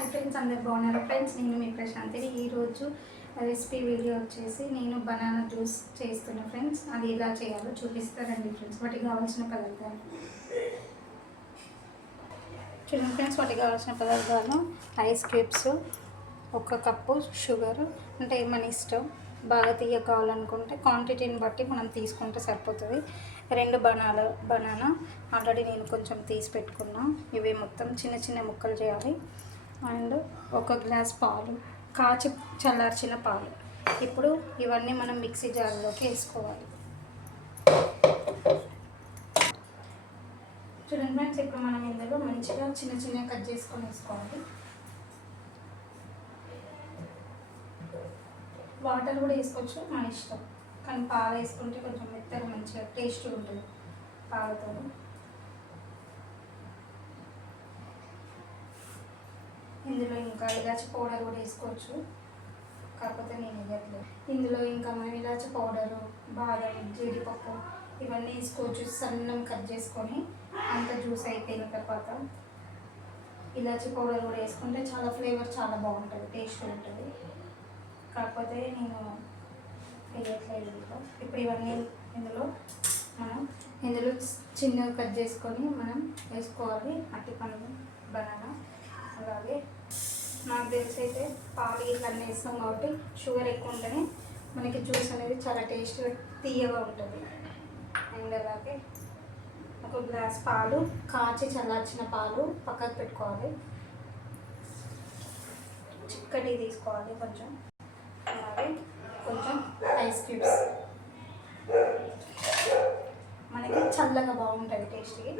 Hi friends, అందరు బాగున్నారు friends. నేను మీ ప్రశాంతిని. ఈరోజు రెసిపీ వీడియో వచ్చేసి నేను బనానా జ్యూస్ చేస్తున్నా ఫ్రెండ్స్. అది ఎలా చేయాలో చూపిస్తారండి ఫ్రెండ్స్. వాటికి కావాల్సిన పదార్థాలు చూడండి ఫ్రెండ్స్. వాటికి కావాల్సిన పదార్థాలు ఐస్ క్యూబ్స్, 1 కప్పు షుగర్, అంటే మన ఇష్టం. బాగా తీయ కావాలనుకుంటే క్వాంటిటీని బట్టి మనం తీసుకుంటే సరిపోతుంది. 2 బనానా ఆల్రెడీ నేను కొంచెం తీసి పెట్టుకున్నా. ఇవి మొత్తం చిన్న చిన్న ముక్కలు చేయాలి. అండ్ 1 గ్లాస్ పాలు, కాచి చల్లార్చిన పాలు. ఇప్పుడు ఇవన్నీ మనం మిక్సీ జార్లోకి వేసుకోవాలి. చూడండి ఫ్రెండ్స్, ఇప్పుడు మనం ఇందులో మంచిగా చిన్న చిన్న కట్ చేసుకొని వేసుకోవాలి. వాటర్ కూడా వేసుకోవచ్చు, మన ఇష్టం. కానీ పాలు వేసుకుంటే కొంచెం మెత్తగా మంచిగా టేస్ట్ ఉంటుంది పాలతో. ఇందులో ఇంకా ఇలాచి పౌడర్ కూడా వేసుకోవచ్చు, కాకపోతే నేను వేయట్లేదు. ఇందులో ఇంకా మనం ఇలాచి పౌడరు, బాదం, జీడిపప్పు ఇవన్నీ వేసుకోవచ్చు. సన్నం కట్ చేసుకొని అంత జ్యూస్ అయిపోయిన తర్వాత ఇలాచి పౌడర్ కూడా వేసుకుంటే చాలా ఫ్లేవర్ చాలా బాగుంటుంది, టేస్ట్ ఉంటుంది. కాకపోతే నేను వేయట్లేదు. ఇప్పుడు ఇవన్నీ ఇందులో చిన్నగా కట్ చేసుకొని మనం వేసుకోవాలి. అట్టి పండు, బనానా, అలాగే నాకు తెలిసి అయితే పాలు ఇట్లన్నీ వేస్తాం కాబట్టి షుగర్ ఎక్కువ ఉంటేనే మనకి జ్యూస్ అనేది చాలా టేస్ట్గా తీయగా ఉంటుంది. అండ్ అలాగే 1 గ్లాస్ పాలు, కాచి చల్లార్చిన పాలు పక్కకు పెట్టుకోవాలి. చిక్కటి తీసుకోవాలి కొంచెం. అలాగే కొంచెం ఐస్ క్యూబ్స్, మనకి చల్లగా బాగుంటుంది టేస్ట్కి.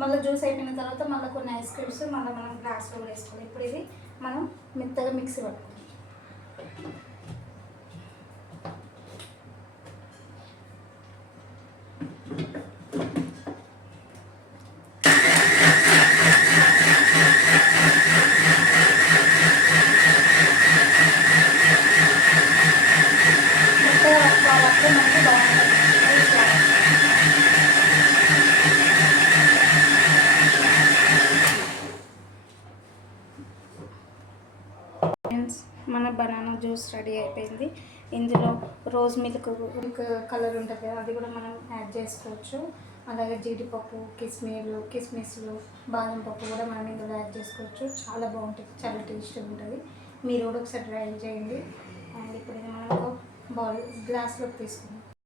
మళ్ళీ జ్యూస్ అయిపోయిన తర్వాత మళ్ళీ కొన్ని ఐస్ క్యూబ్స్ మళ్ళీ మనం గ్లాస్లో వేసుకోవాలి. ఇప్పుడు ఇది మనం మెత్తగా మిక్సీ పట్టుకోవాలి. మెత్తగా పట్టుకోవాలంటే మనకి బాగుంటుంది. మన బనానా జ్యూస్ రెడీ అయిపోయింది. ఇందులో రోజ్ మిల్క్ కలర్ ఉంటుంది కదా, అది కూడా మనం యాడ్ చేసుకోవచ్చు. అలాగే జీడిపప్పు, కిస్మిస్లు, బాదం పప్పు కూడా మనం ఇందులో యాడ్ చేసుకోవచ్చు. చాలా బాగుంటుంది, చాలా టేస్ట్గా ఉంటుంది. మీరు కూడా ఒకసారి ట్రై చేయండి. అండ్ ఇప్పుడు ఇది మనం ఒక గ్లాస్లోకి తీసుకుందాం.